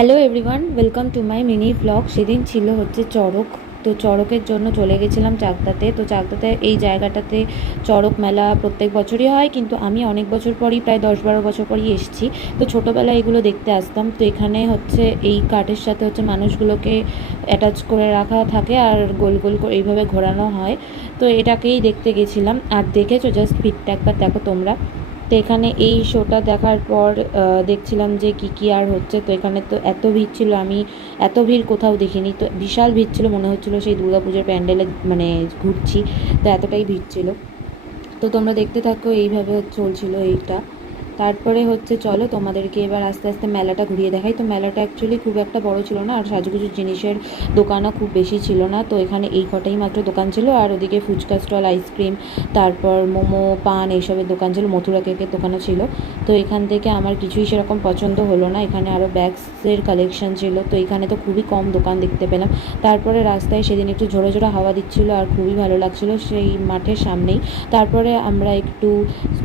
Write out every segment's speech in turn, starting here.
Hello everyone, welcome to my mini blog. সেদিন ছিল হচ্ছে চড়ক। তো চড়কের জন্য চলে গেছিলাম চাকদাতে। তো চাকদাতে এই জায়গাটাতে চড়ক মেলা প্রত্যেক বছরই হয়, কিন্তু আমি অনেক বছর পরই, প্রায় 10-12 বছর পরই এসেছি। তো ছোটোবেলায় এগুলো দেখতে আসতাম। তো এখানে হচ্ছে এই কাঠের সাথে হচ্ছে মানুষগুলোকে অ্যাটাচ করে রাখা থাকে আর গোল গোল করে এইভাবে ঘোরানো হয়। তো এটাকেই দেখতে গেছিলাম। আর দেখেছো জাস্ট ভিড়টা একবার দেখো তোমরা। তো এখানে এই শোটা দেখার পর দেখছিলাম যে কী আর হচ্ছে। তো এখানে তো এত ভিড় ছিল, আমি এত ভিড় কোথাও দেখিনি। তো বিশাল ভিড় ছিল, মনে হচ্ছিলো সেই দুর্গাপুজোর প্যান্ডেলে মানে ঘুরছি। তো এতটাই ভিড় ছিল। তো তোমরা দেখতে থাকো, এইভাবে চলছিল এইটা। তারপরে হচ্ছে চলো তোমাদেরকে এবার আস্তে আস্তে মেলাটা ঘুরিয়ে দেখাই। তো মেলাটা অ্যাকচুয়ালি খুব একটা বড় ছিল না, আর সাজুগুজুর জিনিসের দোকানও খুব বেশি ছিল না। তো এখানে এই কটাই মাত্র দোকান ছিল, আর ওদিকে ফুচকা স্টল, আইসক্রিম, তারপর মোমো, পান এইসবের দোকান ছিল, মথুরা কেকের দোকানও ছিল। তো এখান থেকে আমার কিছুই সেরকম পছন্দ হলো না। এখানে আরও ব্যাগসের কালেকশন ছিল। তো এখানে তো খুবই কম দোকান দেখতে পেলাম। তারপরে রাস্তায় সেদিন একটু ঝোড়ো ঝোড়ো হাওয়া দিচ্ছিলো আর খুবই ভালো লাগছিলো সেই মাঠের সামনেই। তারপরে আমরা একটু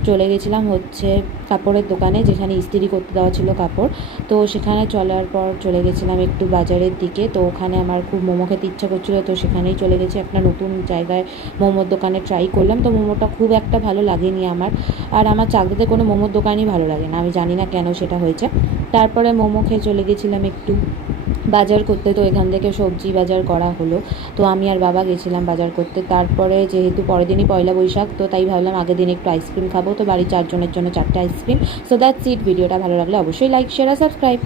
চলে গেছিলাম হচ্ছে কাপড়ের দোকানে, যেখানে ইস্ত্রি করতে দেওয়া ছিল কাপড়। তো সেখানে চলার পর চলে গেছিলাম একটু বাজারের দিকে। তো ওখানে আমার খুব মোমো খেতে ইচ্ছা করছিলো, তো সেখানেই চলে গেছি। একটা নতুন জায়গায় মোমোর দোকানে ট্রাই করলাম। তো মোমোটা খুব একটা ভালো লাগেনি আমার। আর আমার চাকদাতে কোনো মোমোর দোকানই ভালো লাগে না, আমি জানি না কেন সেটা হয়েছে। তারপরে মোমো খেয়ে চলে গেছিলাম একটু বাজার করতে। তো এখান থেকে সবজি বাজার করা হলো। তো আমি আর বাবা গেছিলাম বাজার করতে। তারপরে যেহেতু পরের দিনই পয়লা বৈশাখ, তো তাই ভাবলাম আগের দিন একটু আইসক্রিম খাবো। তো বাড়ির 4 জনের জন্য 4টে আইসক্রিম। So that's it. ভিডিওটা ভালো লাগলে অবশ্যই লাইক, শেয়ার আর সাবস্ক্রাইব।